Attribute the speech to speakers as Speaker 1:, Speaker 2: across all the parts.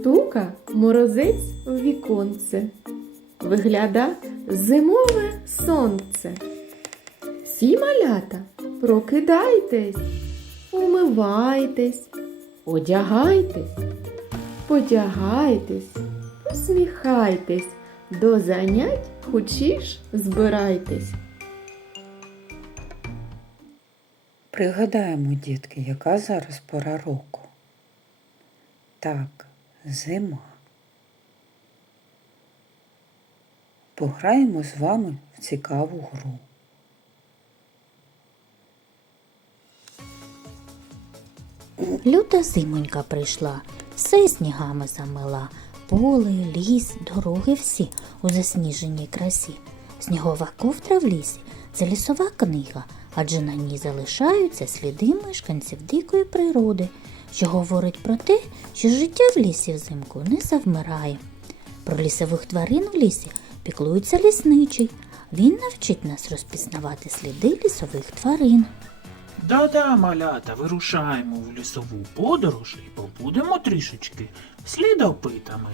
Speaker 1: Стука морозець в віконце, вигляда зимове сонце. Всі малята, прокидайтесь, умивайтесь, одягайтесь, подягайтесь, посміхайтесь, до занять хочеш збирайтесь.
Speaker 2: Пригадаємо, дітки, яка зараз пора року. Так, зима. Пограємо з вами в цікаву гру.
Speaker 3: Люта зимонька прийшла, все снігами замила, поле, ліс, дороги всі у засніженій красі. Снігова ковдра в лісі це лісова книга, адже на ній залишаються сліди мешканців дикої природи, що говорить про те, що життя в лісі взимку не завмирає. Про лісових тварин в лісі піклується лісничий. Він навчить нас розпізнавати сліди лісових тварин.
Speaker 4: Да-да, малята, вирушаємо в лісову подорож і побудемо трішечки слідопитами.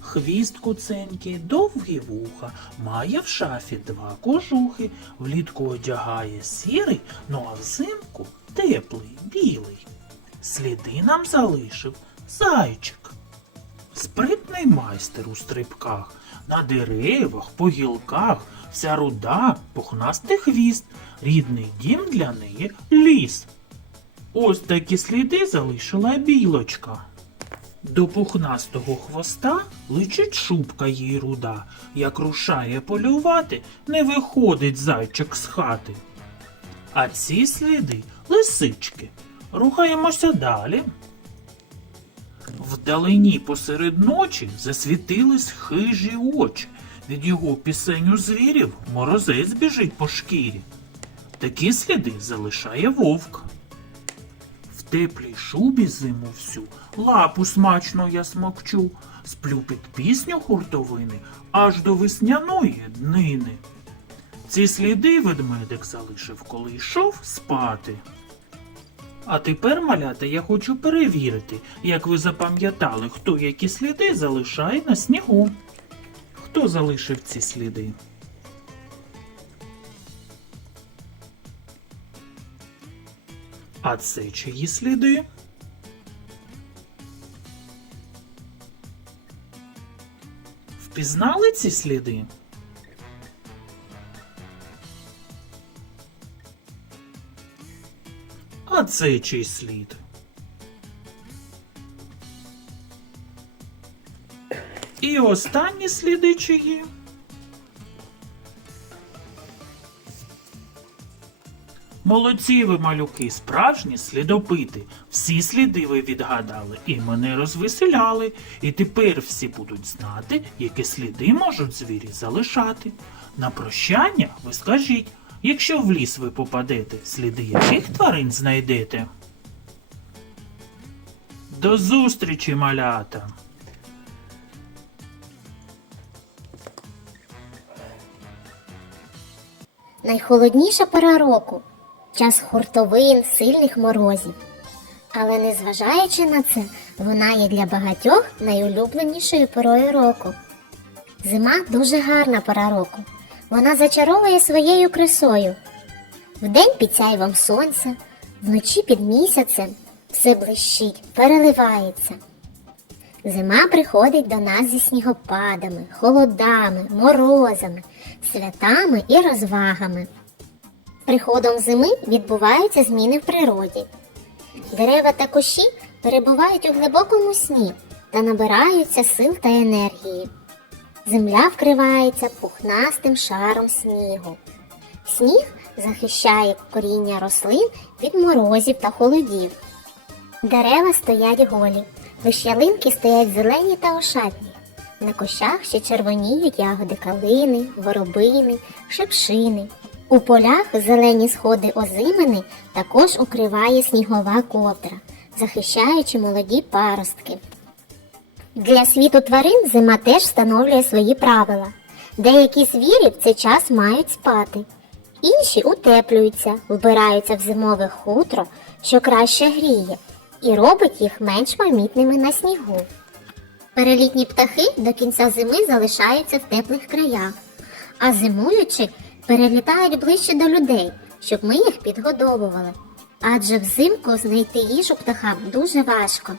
Speaker 4: Хвіст куценький, довгі вуха, має в шафі два кожухи, влітку одягає сірий, ну а взимку теплий, білий. Сліди нам залишив зайчик. Спритний майстер у стрибках, на деревах, по гілках, вся руда, пухнастий хвіст, рідний дім для неї ліс. Ось такі сліди залишила білочка. До пухнастого хвоста личить шубка їй руда. Як рушає полювати, не виходить зайчик з хати. А ці сліди лисички. Рухаємося далі. Вдалині посеред ночі засвітились хижі очі. Від його пісень у звірів морозець біжить по шкірі. Такі сліди залишає вовк. В теплій шубі зиму всю лапу смачно я смокчу, сплю під пісню хуртовини аж до весняної днини. Ці сліди ведмедик залишив, коли йшов спати. А тепер, малята, я хочу перевірити, як ви запам'ятали, хто які сліди залишає на снігу. Хто залишив ці сліди? А це чиї сліди? Впізнали ці сліди? Це чий слід? І останні сліди чиї? Молодці ви, малюки, справжні слідопити. Всі сліди ви відгадали і мене розвеселяли. І тепер всі будуть знати, які сліди можуть звірі залишати. На прощання ви скажіть, якщо в ліс ви попадете, сліди яких тварин знайдете? До зустрічі, малята!
Speaker 5: Найхолодніша пора року час хуртовин, сильних морозів. Але незважаючи на це, вона є для багатьох найулюбленішою порою року. Зима дуже гарна пора року. Вона зачаровує своєю красою. Вдень під сяйвом сонця, вночі під місяцем все блищить, переливається. Зима приходить до нас зі снігопадами, холодами, морозами, святами і розвагами. Приходом зими відбуваються зміни в природі. Дерева та кущі перебувають у глибокому сні та набираються сил та енергії. Земля вкривається пухнастим шаром снігу. Сніг захищає коріння рослин від морозів та холодів. Дерева стоять голі, лиш ялинки стоять зелені та ошатні. На кущах ще червоніють ягоди калини, воробини, шипшини. У полях зелені сходи озимини також укриває снігова ковдра, захищаючи молоді паростки. Для світу тварин зима теж встановлює свої правила. Деякі звірі в цей час мають спати, інші утеплюються, вбираються в зимове хутро, що краще гріє, і робить їх менш помітними на снігу. Перелітні птахи до кінця зими залишаються в теплих краях, а зимуючи перелітають ближче до людей, щоб ми їх підгодовували. Адже взимку знайти їжу птахам дуже важко.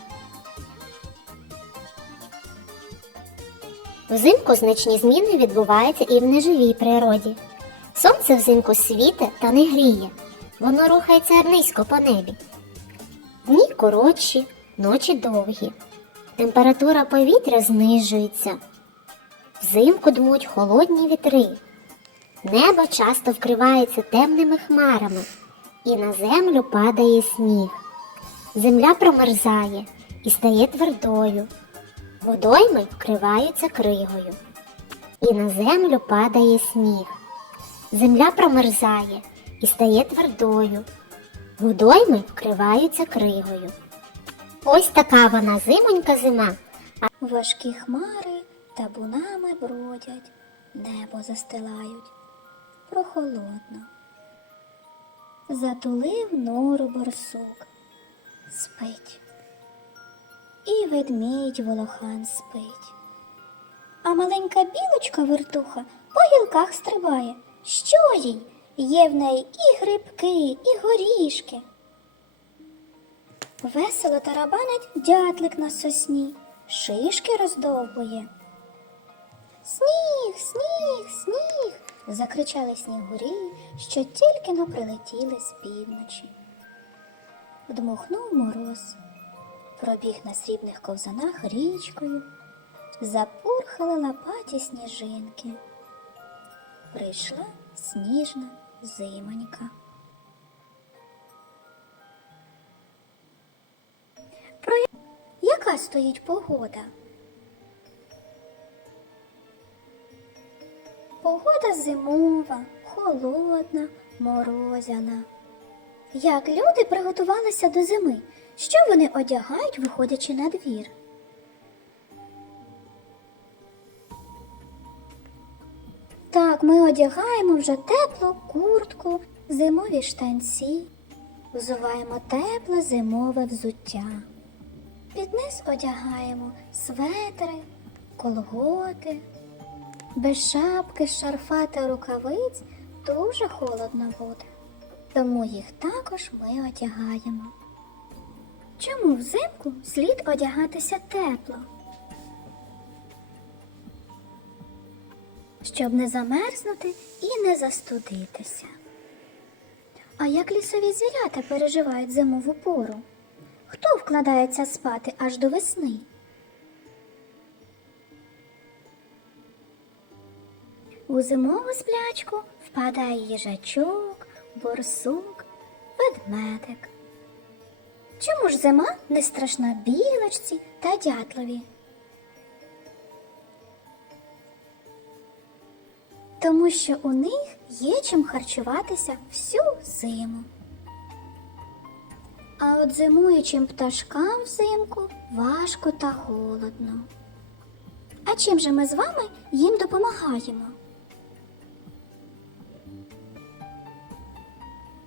Speaker 5: Взимку значні зміни відбуваються і в неживій природі. Сонце взимку світе та не гріє. Воно рухається низько по небі. Дні коротші, ночі довгі. Температура повітря знижується. Взимку дмуть холодні вітри. Небо часто вкривається темними хмарами, і на землю падає сніг. Земля промерзає і стає твердою. Водойми вкриваються кригою. І на землю падає сніг. Земля промерзає і стає твердою. Водойми вкриваються кригою. Ось така вона зимонька зима.
Speaker 3: Важкі хмари табунами бродять, небо застилають. Прохолодно. Затулив нору борсук. Спить. І ведмідь волохан спить. А маленька білочка вертуха по гілках стрибає. Що їй? Є в неї і грибки, і горішки. Весело тарабанить дятлик на сосні, шишки роздовбує. Сніг, сніг, сніг. закричали снігурі, що тільки но прилетіли з півночі. Вдмухнув мороз, пробіг на срібних ковзанах річкою, запурхали лопаті сніжинки. Прийшла сніжна зимонька. Про яка стоїть погода? Погода зимова, холодна, морозяна. Як люди приготувалися до зими? Що вони одягають, виходячи на двір? Так, ми одягаємо вже теплу куртку, зимові штанці, взуваємо тепле зимове взуття. Під низ одягаємо светри, колготи. Без шапки, шарфа та рукавиць дуже холодно буде, тому їх також ми одягаємо. Чому взимку слід одягатися тепло? Щоб не замерзнути і не застудитися. А як лісові звірята переживають зимову пору? Хто вкладається спати аж до весни? У зимову сплячку впадає їжачок, борсук, ведмедик. Чому ж зима не страшна білочці та дятлові? Тому що у них є чим харчуватися всю зиму. А от зимуючим пташкам взимку важко та холодно. А чим же ми з вами їм допомагаємо?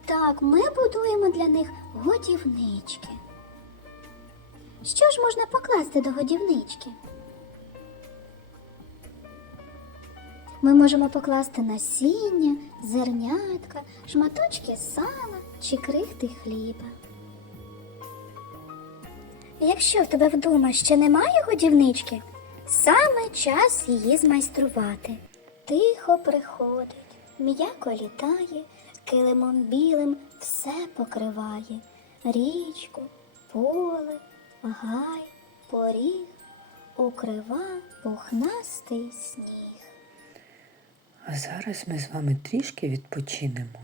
Speaker 3: Так, ми будуємо для них годівнички. Що ж можна покласти до годівнички? Ми можемо покласти насіння, зернятка, шматочки сала чи крихти хліба. Якщо в тебе вдома ще немає годівнички, саме час її змайструвати. Тихо приходить, м'яко літає, килимом білим все покриває. Річку, поле, гай, поріг укрива пухнастий сніг.
Speaker 2: А зараз ми з вами трішки відпочинемо.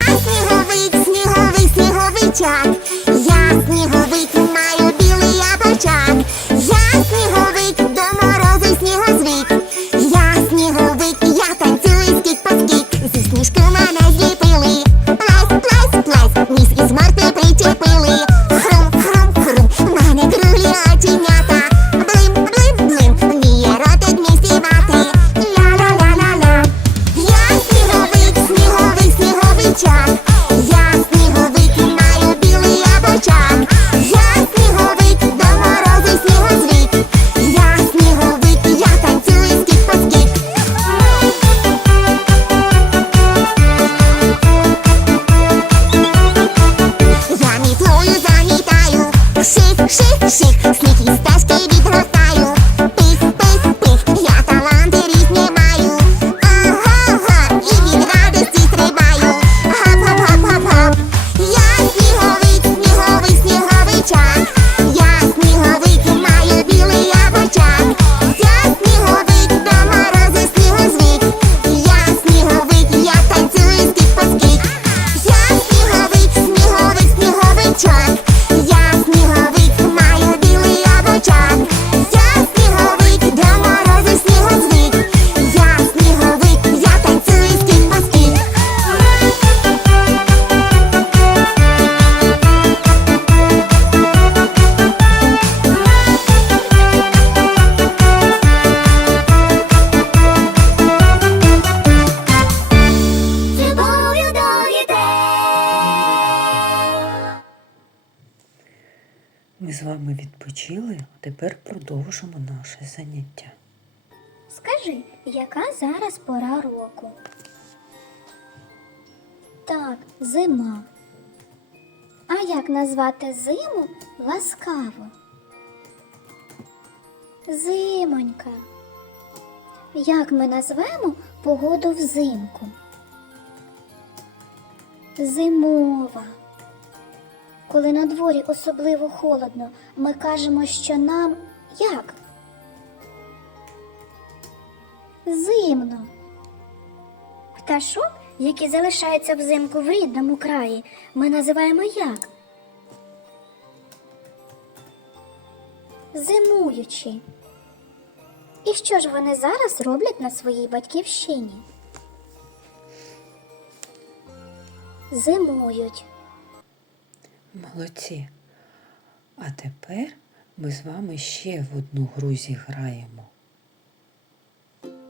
Speaker 6: Сніговик, сніговик, сніговичак. Я сніговик, маю білий яблучак. Я сніговик, до морозу й
Speaker 2: з вами відпочили, тепер продовжимо наше заняття.
Speaker 3: Скажи, яка зараз пора року? Так, зима. А як назвати зиму ласкаво? Зимонька. Як ми назвемо погоду взимку? Зимова. Коли на дворі особливо холодно, ми кажемо, що нам як? Зимно. Пташок, які залишаються взимку в рідному краї, ми називаємо як? Зимуючі. І що ж вони зараз роблять на своїй батьківщині? Зимують.
Speaker 2: Молодці. А тепер ми з вами ще в одну гру зіграємо.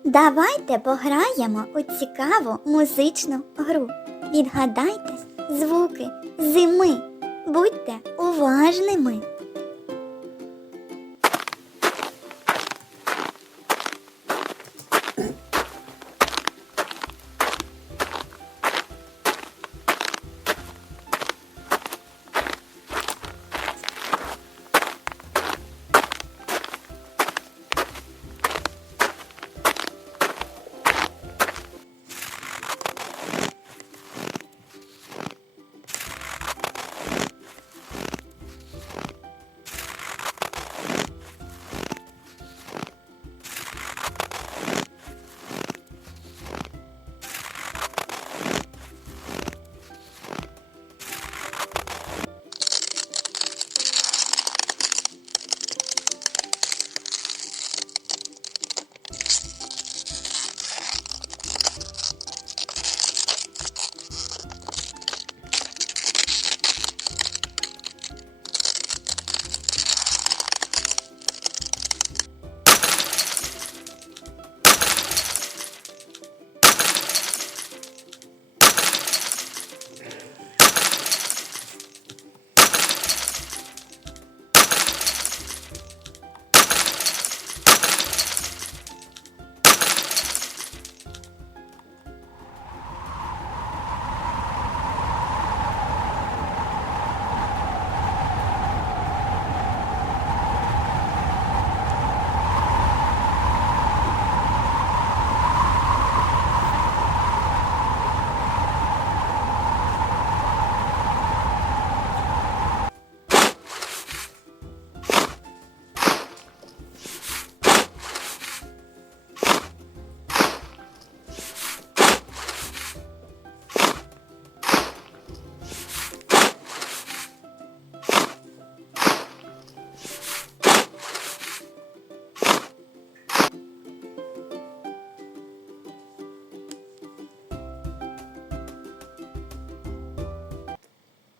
Speaker 7: Давайте пограємо у цікаву музичну гру. Відгадайте звуки зими. Будьте уважними.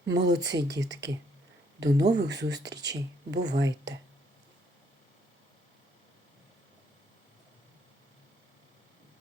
Speaker 2: Молодці, дітки. До нових зустрічей. Бувайте!